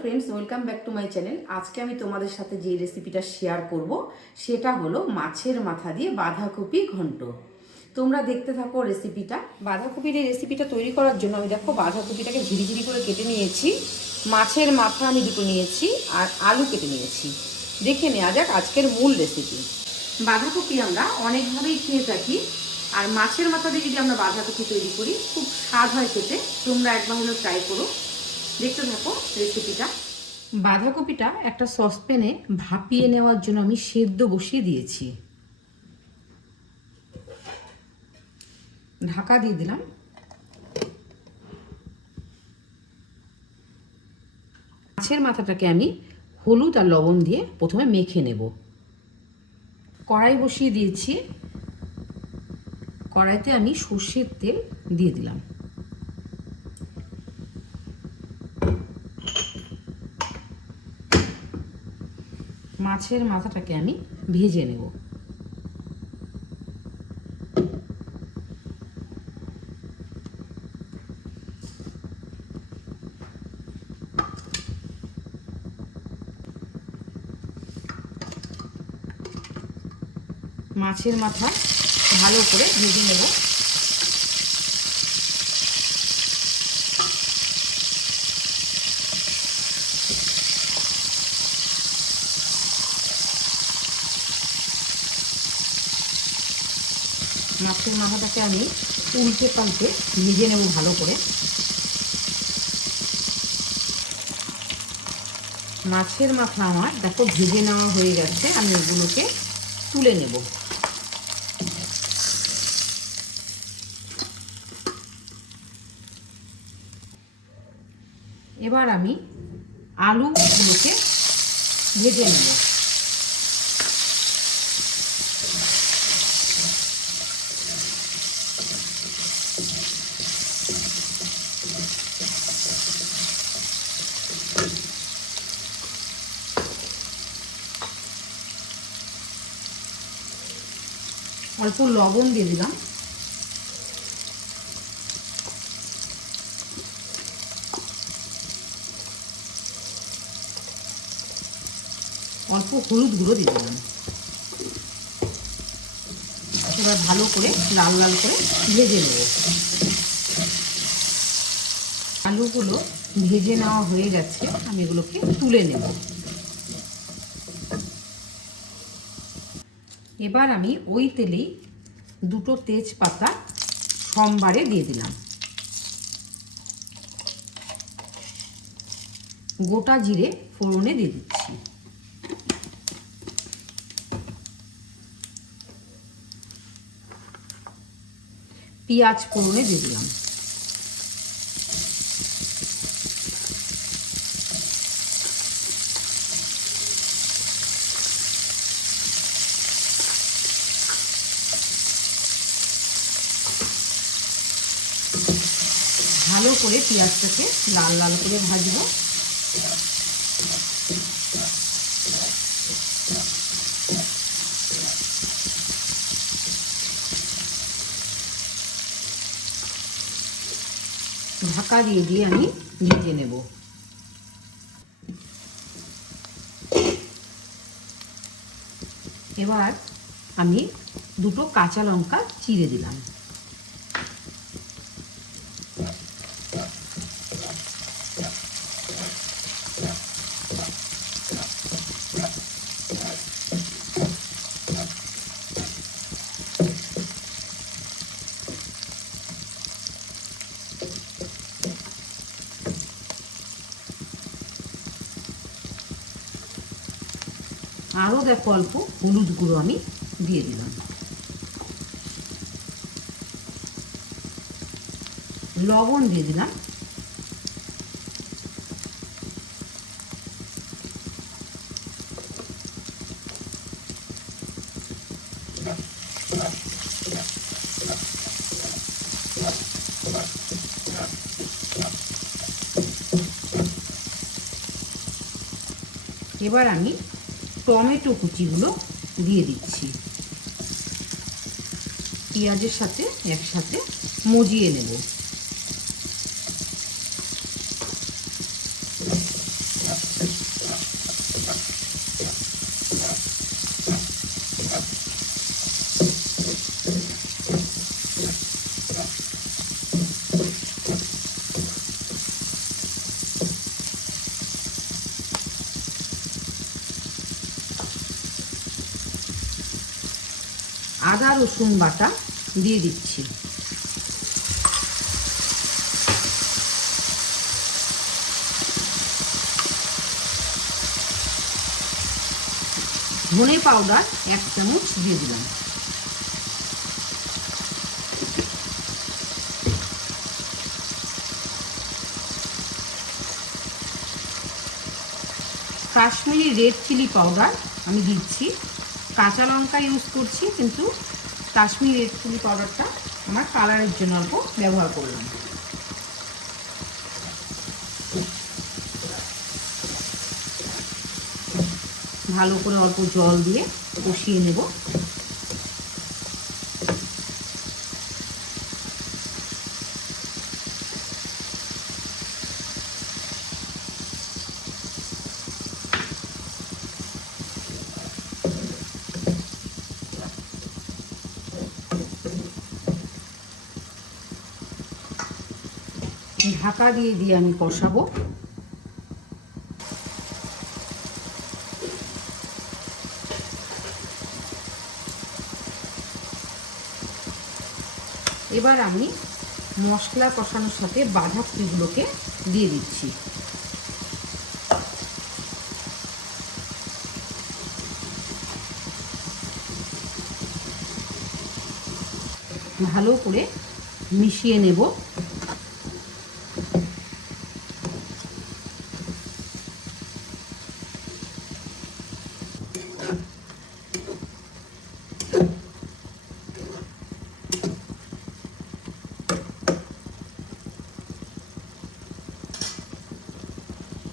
Friends, welcome back to my channel. আজকে আমি তোমাদের সাথে যে রেসিপিটা শেয়ার করব সেটা হলো মাছের মাথা দিয়ে বাঁধাকপি ঘন্ট। তোমরা দেখতে থাকো রেসিপিটা। বাঁধাকপির এই রেসিপিটা তৈরি করার জন্য আমি দেখো বাঁধাকপিটাকে ঝিরিঝিরি করে কেটে নিয়েছি, মাছের মাথা আমি দুটো নিয়েছি, আর আলু কেটে নিয়েছি। দেখে নেওয়া যাক আজকের মূল রেসিপি। বাঁধাকপি আমরা অনেকভাবেই খেয়ে থাকি, আর মাছের মাথা দিয়ে যদি আমরা বাঁধাকপি তৈরি করি খুব স্বাদ হয় খেতে। তোমরা একবার হলো ট্রাই করো, দেখতে থাকো রেসিপিটা। বাঁধাকপিটা একটা সসপ্যানে ভাপিয়ে নেওয়ার জন্য আমি সেদ্ধ বসিয়ে দিয়েছি। ঢাকা দিয়ে দিলাম। মাছের মাথাটাকে আমি হলুদ আর লবণ দিয়ে প্রথমে মেখে নেব। কড়াই বসিয়ে দিয়েছি, কড়াইতে আমি সর্ষের তেল দিয়ে দিলাম। মাছের মাথাটাকে আমি ভেজে নেব। মাছের মাথা ভালো করে ভেজে নেব। মাছের মাথাটাকে আমি উল্টে পাল্টে ভেজে নেব ভালো করে। মাছের মাথা আমার দেখো ভেজে নেওয়া হয়ে গেছে, আমি এগুলোকে তুলে নেব। এবার আমি আলুগুলোকে ভেজে নেব। অল্প লবণ দিয়ে দিলাম। অল্প হলুদ গুঁড়ো দিয়ে দিলাম। এবার ভালো করে লাল লাল করে ভেজে নেব। আলুগুলো ভেজে নেওয়া হয়ে গেছে, আমি এগুলোকে তুলে নেব। এবার আমি ওই তেলেই দুটো তেজপাতা সোমবারে দিয়ে দিলাম। গোটা জিরে ফোড়নে দিয়ে দিচ্ছি। পেঁয়াজ ফোড়নে দিয়ে দিলাম। ভালো করে পেঁয়াজটাকে লাল লাল করে ভাজবো। ঢাকা দিয়ে দিয়ে আমি ভেজে নেব। এবার আমি দুটো কাঁচা লঙ্কা চিড়ে দিলাম। আরও দেখো অল্প হলুদ গুঁড়ো আমি দিয়ে দিলাম। লবণ দিয়ে দিলাম। এবার আমি টমেটো কুচিগুলো দিয়ে দিচ্ছি। পেঁয়াজের সাথে একসাথে মজিয়ে নেব। আদা রসুন বাটা দিয়ে দিচ্ছি। ধনে পাউডার 1 চামচ দিয়ে দিলাম। কাশ্মীরি রেড চিলি পাউডার আমি দিচ্ছি। কাঁচা লঙ্কা ইউজ করছি, কিন্তু কাশ্মীরি রেড চিলি পাউডারটা আমার কালারের জন্য অল্প ব্যবহার করলাম। ভালো করে অল্প জল দিয়ে কষিয়ে নেব। ঢাকা দিয়ে আমি কষাবো। এবার আমি মশলা কষানোর সাথে বাঁধাকপিগুলোকে দিয়ে দিচ্ছি। ভালো করে মিশিয়ে নেব।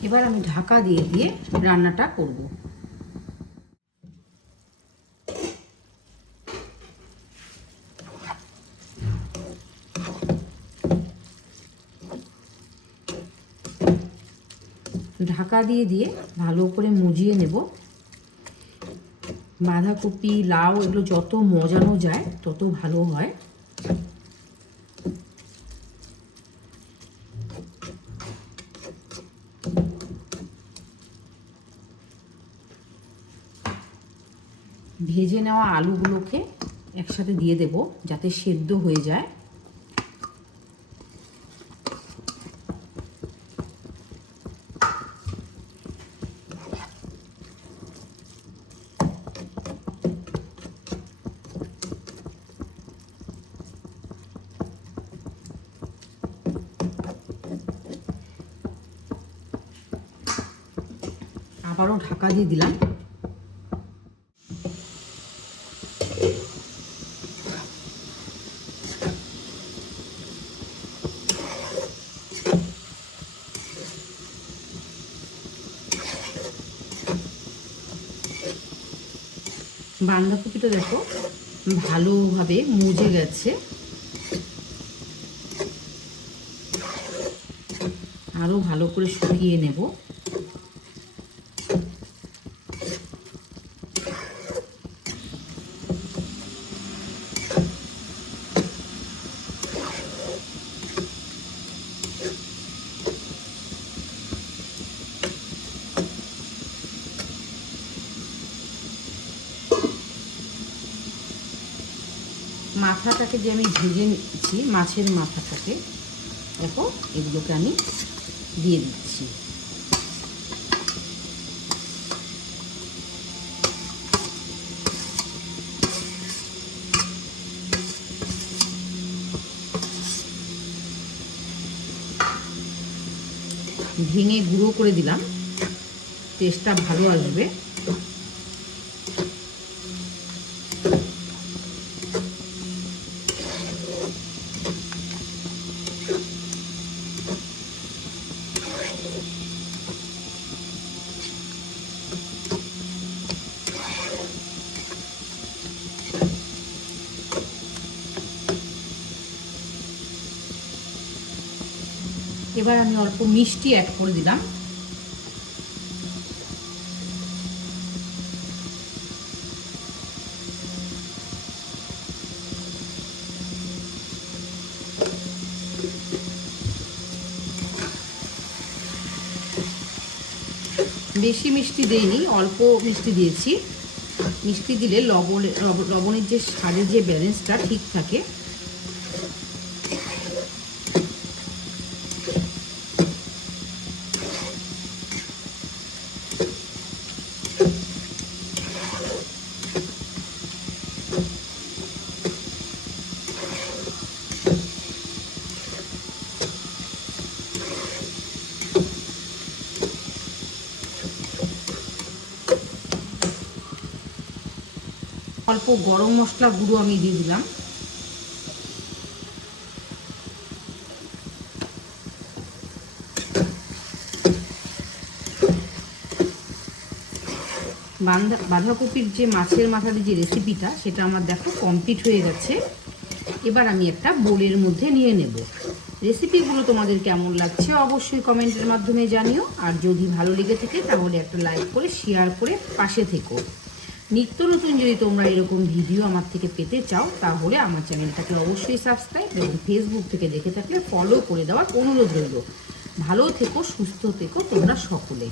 এবার আমি ঢাকা দিয়ে রান্নাটা করব। ঢাকা দিয়ে ভালো করে মুজিয়ে নেব। বাঁধাকপি লাউ এগুলো যত মজানো যায় তত ভালো হয়। ভেজে নেওয়া আলুগুলোকে একসাথে দিয়ে দেব যাতে সেদ্ধ হয়ে যায়। আবারও ঢাকা দিয়ে দিলাম। বাঁধাকপিটা দেখো ভালোভাবে মুজে গেছে। আরো ভালো করে শুকিয়ে নেব। মাথাটাকে যে আমি ভেজে নিচ্ছি, মাছের মাথাটাকে দেখো, এগুলোকে আমি দিয়ে দিচ্ছি। ভেঙে গুঁড়ো করে দিলাম, টেস্টটা ভালো আসবে। এবার আমি অল্প মিষ্টি অ্যাড করে দিলাম। বেশি মিষ্টি দেইনি, অল্প মিষ্টি দিয়েছি। মিষ্টি দিলে লবণের যে স্বাদের যে ব্যালেন্সটা ঠিক থাকে। অল্প গরম মশলা গুঁড়ো আমি দিয়ে দিলাম। বাঁধাকপির যে মাছের মাথা দিয়ে যে রেসিপিটা, সেটা আমার দেখো কমপ্লিট হয়ে গেছে। এবার আমি একটা বোলের মধ্যে নিয়ে নেব। রেসিপিগুলো তোমাদের কেমন লাগছে অবশ্যই কমেন্টের মাধ্যমে জানিও। আর যদি ভালো লেগে থাকে তাহলে একটা লাইক করে শেয়ার করে পাশে থেকো। নিত্য নতুন যদি তোমরা এরকম ভিডিও আমার থেকে পেতে চাও তাহলে আমার চ্যানেলটাকে অবশ্যই সাবস্ক্রাইব এবং ফেসবুক থেকে দেখে থাকলে ফলো করে দেওয়ার অনুরোধ রইল। ভালো থেকো, সুস্থ থেকো তোমরা সকলে।